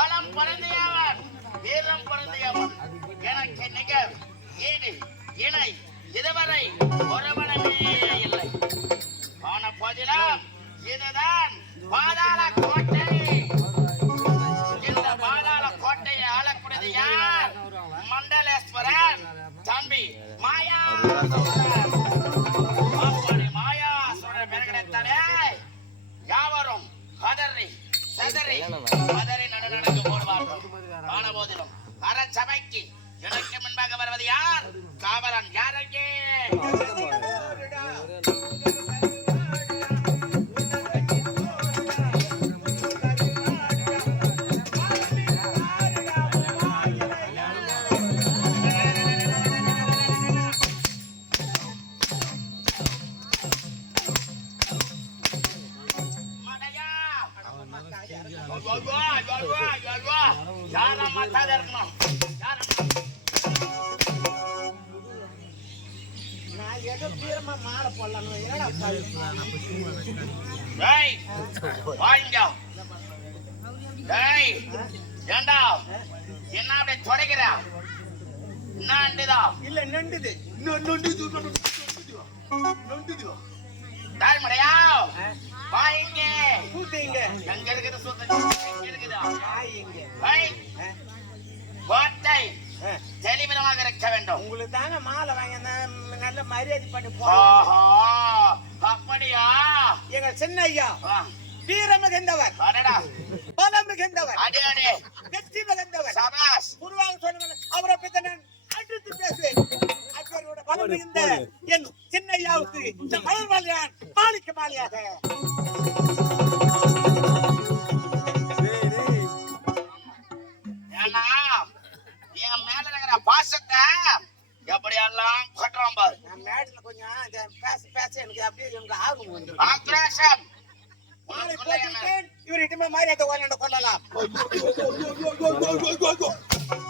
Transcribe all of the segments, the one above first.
பலம் பொருந்தியவன் வீரம் பொருந்தியவன் எனக்கு நிகர் ஈடு இணை இதுவரை ஒருவனமே இல்லை. ஆன போதிலும் இதுதான் பாதாள கோட்டை. இந்த பாதாள கோட்டையை ஆளக்கூடியது யார்? மண்டலேஸ்வரன் தம்பி மாயா அப்படி மாயாசுரன் பெருகிடத்தாலே யாவரும் கதறி செதறி கதறி நடுநடுங்க போடுவார்கள் ஆன போதிலும் அரசபைக்கு எனக்கு முன்பாக வருவது யார்? காவலன். யார் அங்கே? தான் இருக்கணும். நான் ஏதோ தீரமா மாலை வாங்க டேய் ஏண்டா? என்ன அப்படி தொடக்கிற? அண்டுதா இல்ல நண்டுது. டேய் மடையா வாங்க கூட்டிங்க எங்க இருக்குது சுத்த? எங்க இருக்குதா? ஆயிங்க கோட்டை தெளிவிடமாக இருக்க வேண்டும். உங்களுக்கு தாங்க மாலை வாங்கி நல்ல மரியாதை பண்ணி அப்படியா? எங்க சின்ன ஐயா வீர மிகுந்தவர். அடடா. பலம் மிகுந்தவர். அடே அடே. வெற்றி மிகுந்தவர். குருவாக சொன்னவன் அவரை பத்தி நான் அடுத்து பேசுவேன். அக்பரோட பலம் மிகுந்த என் சின்ன ஐயாவுக்கு இந்த மலர் மாலையான் மாலிக்க மாலையாக பேச எனக்கு அப்படியே மாலை உனக்குள்ள என்ன? போட்டுவிட்டேன் இவர்கிட்ட மரியாதை கொள்ள கொள்ளலாம்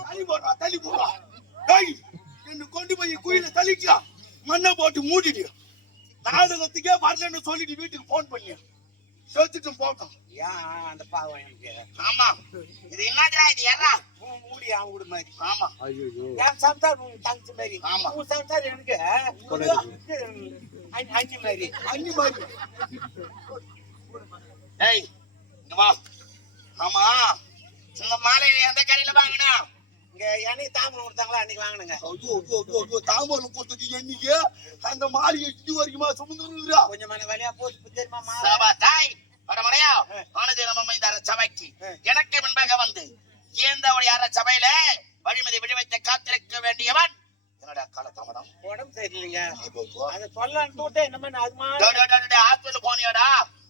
தள்ளி போடுறா தள்ளி போடுறா டேய் என்ன கொண்டு போய் குயில தள்ளிக்கா மண்ணை போட்டு மூடிடு நாடகத்துக்கே வரலன்னு சொல்லிட்டு வீட்டுக்கு போன் பண்ணி சேர்த்துட்டு போட்டோம் ஏன் அந்த பாவம் எனக்கு ஆமா இது என்னதுடா இது உன் மூடி அவன் வீடு மாதிரி ஆமா என் சம்சார் தங்கச்சி மாதிரி ஆமா. உன் சம்சார் எனக்கு அண்ணி- அண்ணி மாதிரி அன்னி மாதிரி. டேய் இங்க வா. ஆமா. இந்த மாலையை எந்த கடையில வாங்கினா? இங்க எனக்கு தாம்பரம் கொடுத்தாங்களா? அன்னைக்கு வாங்கினுங்க. ஐயோ ஐயோ ஐயோ ஐயோ தாம்பரம் கொடுத்தது என்னைக்கு? அந்த மாளிகை இது வரைக்குமா சுமந்துருக்குறா? கொஞ்சமான வழியா போச்சு தெரியுமா மாலை? சபா தாய் வரமறையா ஆ. ஆனது நம்ம இந்த சபைக்கு. எனக்கு முன்பாக வந்து ஏந்தவள் யார சபையில வழிமதி விழிவைத்த காத்திருக்க வேண்டியவன் என்னடா உடம்பு சரியில்லைங்க. அதை சொல்லலான்னு விட்டு என்ன பண்ண அது மாதிரி ஹாஸ்பிட்டல் போனியாடா?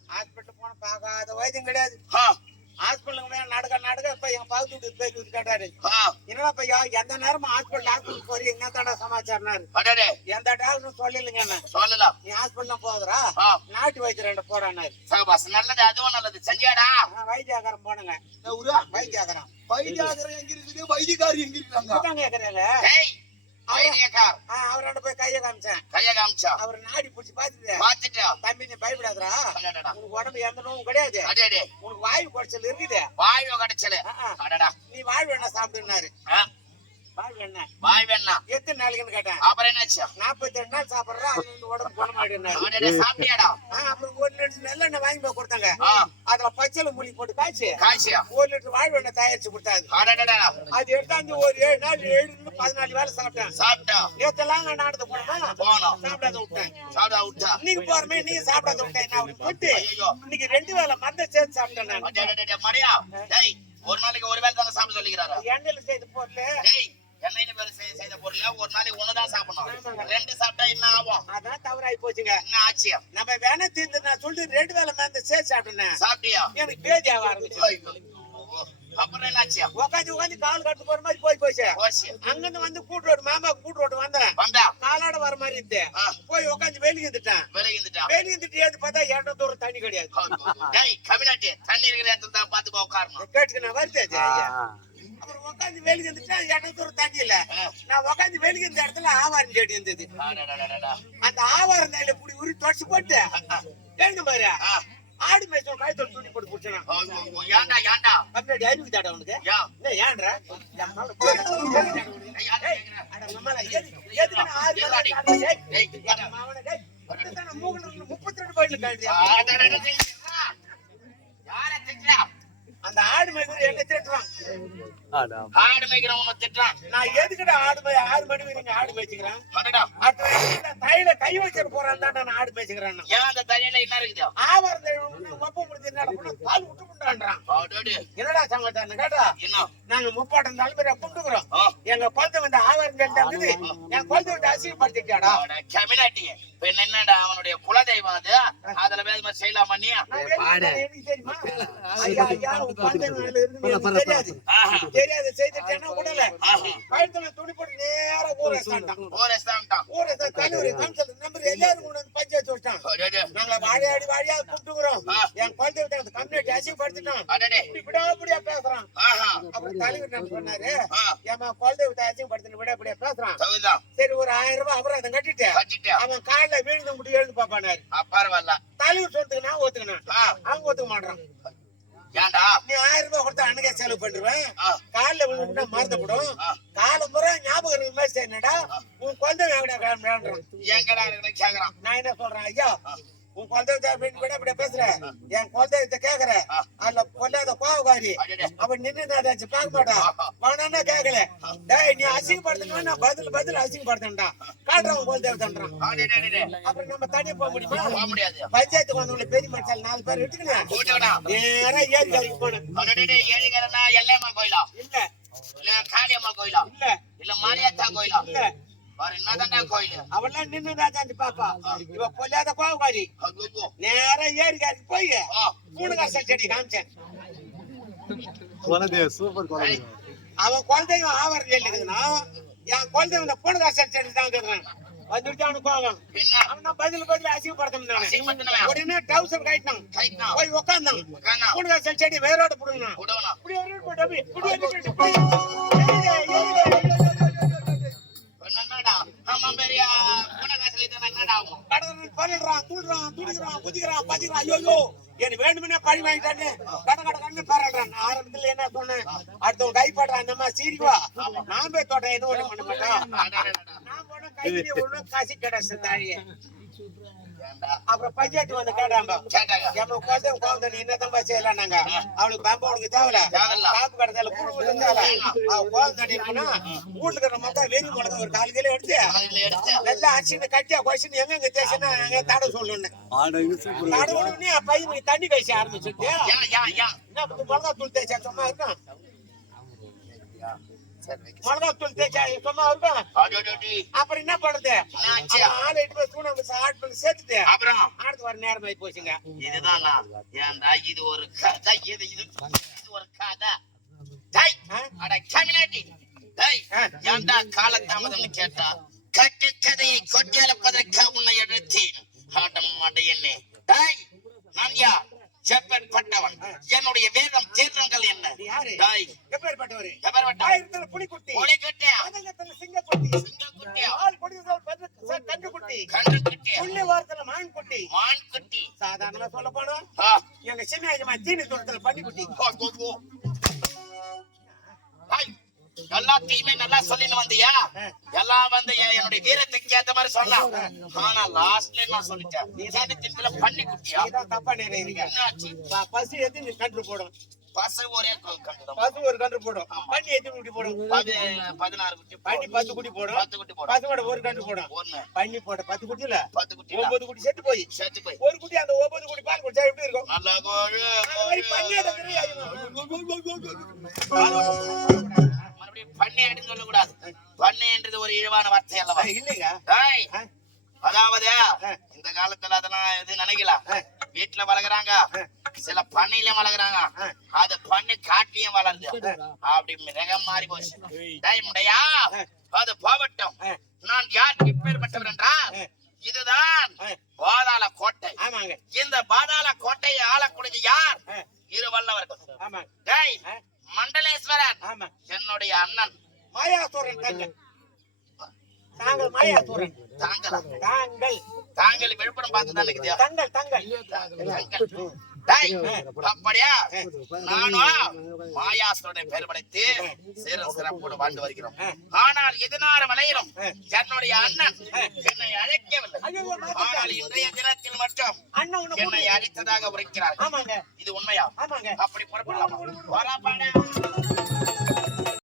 ஹாஸ்பிட்டல் போன பார்க்காத வைத்தியம் கிடையாது. ஹாஸ்பிட்டலுக்கு போய் நடக்க நடக்க இப்ப எங்க பகுதி வீட்டு போய் வீட்டு கேட்டாரு என்னடா பையா எந்த நேரமும் ஹாஸ்பிட்டல் ஹாஸ்பிட்டல் போறீங்க என்ன தடா சமாச்சாரம் அடடே, எந்த டாக்டரும் சொல்லலைங்க என்ன? சொல்லலாம். நீ ஹாஸ்பிட்டல் போகுதுரா நாட்டு வைத்தியர் போறானாரு சபாஸ் நல்லது அதுவும் நல்லது. நான் வைத்தியாகரம் போனேங்க. ஊரா? வைத்தியாகரம். வைத்தியாகரம் எங்க இருக்குது? வைத்தியக்காரி எங்க வைத்தியக்கார் அவரோட போய் கையை காமிச்சேன். கைய காமிச்சா? அவர் நாடி பிடிச்சி பாத்துட்டு பாத்துட்டா தம்பி நீ பயப்படாதடா. அடடடா, உனக்கு உடம்பு எந்த நோவும் கிடையாது உனக்கு வாயு குறைச்சல் இருக்குது. வாயு கிடைச்சல நீ வாழ்வு என்ன சாப்பிடுனாரு வாய் வேணா எத்தனை நாளைக்குன்னு கேட்டேன். அப்புறம் என்னாச்சு? நாற்பத்தி ரெண்டு நாள் சாப்பிடுறா உடம்பு குணமாயிடுனாரு அடடே சாப்பிட்டியாடா? அப்புறம் ஒரு லிட்டர் நெல்லெண்ணெய் வாங்கி போய் கொடுத்தாங்க. அதுல பச்சளை மூலி போட்டு காய்ச்சி. காய்ச்சியா? ஒரு லிட்டர் வாழ்வு எண்ணெய் தயாரிச்சு அடடடா அது எடுத்தாந்து ஒரு ஏழு நாள் ஏழு பதினாலு வேலை சாப்பிட்டேன். சாப்பிட்டா? நேத்தெல்லாம் நாடத்தை போனோமா போனோம். சாப்பிடாத விட்டேன். சாப்பிடா விட்டா இன்னைக்கு போறமே நீ சாப்பிடாத விட்டேன். நான் போட்டு ஐயோ இன்னைக்கு ரெண்டு வேலை மந்த சேர்த்து சாப்பிட்டேன் நான். மரியா. ஒரு நாளைக்கு ஒரு வேளை தானே சாப்பிட சொல்லிக்கிறாரா? எண்ணெயில செய்த டேய் எண்ணெயில பேர் செய்ய செய்த பொருள் ஒரு நாளைக்கு ஒண்ணுதான் சாப்பிடணும். ரெண்டு சாப்பிட்டா என்ன ஆகும்? அதான் தவறாயி போச்சுங்க. என்ன ஆச்சியா நம்ம வேணா தீர்ந்து நான் சொல்லிட்டு ரெண்டு வேலை மந்த சேர்த்து சாப்பிட்டேன். சாப்பிட்டியா? எனக்கு பேதி ஆக ஆரம்பிச்சு ஐயோ. அப்புறம் என்னாச்சு உட்காந்து உட்காந்து கால் கட்டு போற மாதிரி போய் போச்சு. அங்கிருந்து வந்து கூட்டு ரோடு மாமா கூட்டு ரோடு வந்தேன். வந்தா? காலாட வர மாதிரி இருந்தேன். ஆ, போய் உட்காந்து வெளியே இருந்துட்டேன். விலகி இருந்துட்டான் வெளியே இருந்துட்டு ஏது பார்த்தா இரண்டு தூரம் தண்ணி கிடையாது. டேய் கமினாட்டி தண்ணி இருக்கிற இடத்துல தான் பாத்துக்கோ உட்காரணும். கேட்டுக்கு நான் வருது உட்காந்து வெளியே இருந்துட்டேன் இரண்டு தூரம் தண்ணி இல்ல. நான் உட்காந்து வெளியே இருந்த இடத்துல ஆவாரம் செடி இருந்தது. அந்த ஆவாரம் தலையில புடி உரி தொடச்சு போட்டு எழுந்து பாரு? ஆடு மேய்ச்சல் காய் தொட்டு துணி போட்டு ஓ, ஏன்டா ஏன்டா? அறிவு தாடா உனக்கு? என்ன மூக்குல முப்பத்தி ரெண்டு பாயிண்ட்? அந்த ஆடு மேய்க்கிற என்ன திட்டுறான். ஆடு மேய்க்கிறவனை திட்டுறான். நான் எதுக்குடா ஆடு மேய் ஆறு மணி வரைக்கும் ஆடு மேய்ச்சிக்கிறேன் தையில கை வச்சிட்டு போறான் தான் நான் ஆடு மேய்ச்சிக்கிறேன் ஏன் அந்த தலையில என்ன இருக்குது? ஆவரம் ஒப்ப முடிஞ்சு என்ன பண்ண பால் விட்டு முண்டான்றான் அடடே. என்னடா சங்கத்தான கேட்டா என்ன? நாங்க முப்பாட்டம் தலைமுறை கும்பிட்டுக்கிறோம் எங்க குழந்தை வந்து ஆவரம் இருக்குது என் குழந்தை விட்டு அசிங்கப்படுத்திட்டாடா அட, கமினாட்டி. இப்ப என்னடா அவனுடைய குலதெய்வம் அது அதுல வேற மாதிரி செய்யலாமா எனக்கு தெரியுமா? ஐயா, ஐயா, குழந்தை தெரியாது. தெரியாது, செய்துட்டேன்னா. ஆஹா. கழுத்துல துணி போட்டு நேரா ஊரை சாப்பிட்டான். ஓரே சாப்பிட்டான். ஊரை சா- தலைவர், நம்பர் எல்லாரும் கொண்டு வந்து பஞ்சாயத்து வச்சுட்டான். நாங்க வாழையாடி வாழையா கூப்பிட்டுக்கிறோம். என் குழந்தை விட்டு அந்த கம்யூனிட்டி அசிங்கப்படுத்திட்டான். அடடே. இப்படி விடாப்பிடியா பேசுறான். ஆஹா, அப்புறம் தலைவர் என்ன சொன்னாரு? ஆ, ஏம்மா, குழந்தை விட்டு அசிங்கப்படுத்தின விடாப்பிடியா பேசுறான். தகுதான். சரி, ஒரு ஆயிரம் ரூபாய் அபராதம் கட்டிட்டு? அவன் காலைல வீழ்ந்து முடி எழுந்து பாப்பானாரு ஆ, பரவாயில்ல. தலைவர் சொல்றதுக்கு நான் ஒத்துக்கினேன் அவங்க ஒத்துக்க மாட்டான் ஏன்டா? நீ ஆயிரம் ரூபாய் கொடுத்தா அன்னைக்கே செலவு பண்ணுவேன் ஆ, காலைல விழுந்துட்டா மறந்துவிடும் ஆ. காலம் முறை ஞாபகம் இருக்கிற மாதிரி செய்யணுடா உன் குழந்தை எங்கடா இருக்குன்னு கேக்குறான். நான் என்ன சொல்றேன் ஐயா உன் குழந்தை விட இப்படி பேசுற. என் குழந்தை கேக்குற. அதுல கொல்லாத கோவக்காரி. அடடே. அவன் நின்று ஏதாச்சும் பார்க்க மாட்டான் வேணான்னா கேட்கல டேய் நீ அசிங்கப்படுத்தணும் நான் பதில் பதில் அசிங்கப்படுத்தணும்டா. காட்டுறேன் உன் குழந்தை அடடே. அப்புறம் நம்ம தனியா போக முடியுமா? வந்தவங்கள பெரிய மனுஷால் நாலு பேர் எடுத்துக்கணும் கூட்டுக்கடா. நேரா ஏரிக்காரிக்கு போனேன். அடடே, ஏழிகரனா எல்லையம்மா கோயிலா? இல்ல. இல்ல காளியம்மா கோயிலா? இல்ல. இல்ல மாரியாத்தா கோயிலா? இல்ல? அவெல்லாம் பாப்பா. இவ பொல்லாத கோவக்காரி ஐயோ. நேரா ஏரிக்காரிக்கு போய் மூணு காசல் செடி காமிச்சேன். சூப்பர் குழந்தை அவன் குழந்தையும் ஆவரம் இருக்குதுன்னா என் குழந்தை இந்த பூணு காசல் செடி தான் கேட்கறான் வந்துட்டு அவனுக்கு கோவம்? பின்ன? அவன் தான் பதில் பதில் அசிங்கப்படுத்தினவன். உடனே டவுசர் கட்டினான். போய் உட்காந்தான் உட்கார்ந்தான். பூணு காசல் செடி வேரோட? இப்படி ஒரு போட்டு துள்றான் துடிக்கிறான் குதிக்கிறான் பதிக்கிறான். ஐயோ எனக்கு வேணும்னே பழி வாங்கிட்டான்னு கட கட கண்ணு பரல்றான் நான் ஆரம்பத்துல என்ன சொன்னேன்? அடுத்தவங்க கைப்படுறான் இந்த மாதிரி சீரிவா நான் போய் தோட்டம் எதுவும் ஒண்ணும் பண்ண மாட்டேன். நான் போன ஒண்ணும் காசி கிடச்சு தாழிய? அப்புறம் பஞ்சாயத்து வந்து கேட்டாங்க. கேட்டாங்க. எம்ம குழந்தை குழந்தை நீ என்னதான் செய்யலாம் நாங்க அவளுக்கு பம்பா உனக்கு தேவையில்ல. காப்பு கடத்தால குடும்பம் தேவை அவ குழந்தை நீக்கணும்னா வீட்டுக்கு இருக்கிற மக்கள் வெறி மிளகா ஒரு கால் கிலோ எடுத்து. நல்லா அரிசின்னு கட்டியா கொசின்னு எங்க எங்க தேசம்னா அங்க தடை சொல்லணும் ஆடு சூப்பர் தடை உடனே பையனுக்கு தண்ணி கழிச்சு ஆரம்பிச்சுட்டு? என்ன மிளகா தூள் தேய்ச்சா சும்மா இருக்கும் சரி, வைக்க. மிளகா தூள் தேய்ச்சா சும்மா இருக்கும் அடடடி. அப்புறம் என்ன? அவன் ஆளை இட்டு போய் தூணை வச்சு ஆட் பண்ணி சேர்த்துட்டு அப்புறம்? ஆடுத்து வர நேரம் ஆகி போச்சுங்க. இதுதானா ஏன்டா இது ஒரு கதை? இது இது இது ஒரு கதை. டேய்? அட கம்யூனிட்டி டேய். ஏன்டா காலதாமதம்னு கேட்டா? கட்டு கதையை கொட்டியளப்பதற்கு உன்னை எடுத்தேன். ஆட்டம் மாட்டையன்னே டேய் நான் யார் செப்பற்பட்டவன் என்னுடைய வேதம் தீர்த்தங்கள் என்ன? டேய் எப்பேற்பட்டவரு எவர்வட்டம் ஆயிரத்துல புலிக்குட்டி ஒளி கட்டியா? ஆதங்கத்துல சிங்கக்குட்டி சிங்கக்குட்டியா ஆள் கொடியதால் பந்து கண்டுக்குட்டி கன்று குட்டியா? புள்ளி வாரத்துல மான் குட்டி. மான் குட்டி. சாதாரணமா சொல்ல போனா எங்க சின்ன தீனி தூரத்துல பன்னிக்குட்டி போ, போ, போ. ஹாய். எல்லாத்தையுமே நல்லா சொல்லின்னு வந்தியா. எல்லாம் வந்து என்னுடைய வீரத்துக்கு ஏத்த மாதிரி சொல்லலாம் ஆனா லாஸ்ட்ல என்ன சொல்லிட்டேன். நீ தான் தின்னுல பண்ணி குட்டியா? தப்பா நிறைய என்னாச்சு? பசு எது நீ கன்று போடும். பசு ஒரே. பசு ஒரு கன்று போடும். பண்ணி எத்தனை குட்டி போடும். பது பதினாறு குட்டி பண்ணி. பத்து குட்டி போடும். பத்து குட்டி போடும். பசுவோட ஒரு கன்று போடும். ஒண்ணு. பண்ணி போட்ட பத்து குட்டில பத்து குட்டி இல்ல. ஒன்பது குட்டி செத்து போய். சேர்த்து போய். ஒரு குட்டி அந்த ஒன்பது குட்டி பால் குடிச்சா எப்படி இருக்கும்? நல்லா பண்ணி அதாவது. இந்த காலத்துல அதெல்லாம் எதுவும் நினைக்கல ஆ. வீட்டுல வளர்க்குறாங்க சில பண்ணையில வளர்க்குறாங்க. அது பண்ணு காட்டியும் வளருது அப்படி மிருகம் மாறி போச்சு டேய் முடையா ஆ. அது போகட்டும். நான் யார் எப்பேற்பட்டவர் என்றால். இதுதான். பாதாள கோட்டை இந்த பாதாள கோட்டையை ஆளக்கூடியது யார் ஆ. இரு வல்லவர்கள் ஆமாங்க டேய் ஆ. மண்டலேஸ்வரன் என்னுடைய அண்ணன் மாயாசூரன் தங்கள் தாங்கள் மாயாசூரன் தாங்களா தாங்கள் தாங்கள். விழுப்புரம் பார்த்து தான் தங்கள் தங்கள். அப்படியா? நானும் மாயாசுரனை பெயர் படைத்து சீரும் சிறப்போடு வாழ்ந்து வருகிறோம். ஆனால் எதனால வளையிலும் என்னுடைய அண்ணன் என்னை அழைக்கவில்லை. ஆனால் இன்றைய தினத்தில் மட்டும் என்னை அழைத்ததாக உரைக்கிறார் ஆமாங்க. இது உண்மையா? ஆமாங்க. அப்படி புறப்படலாமா?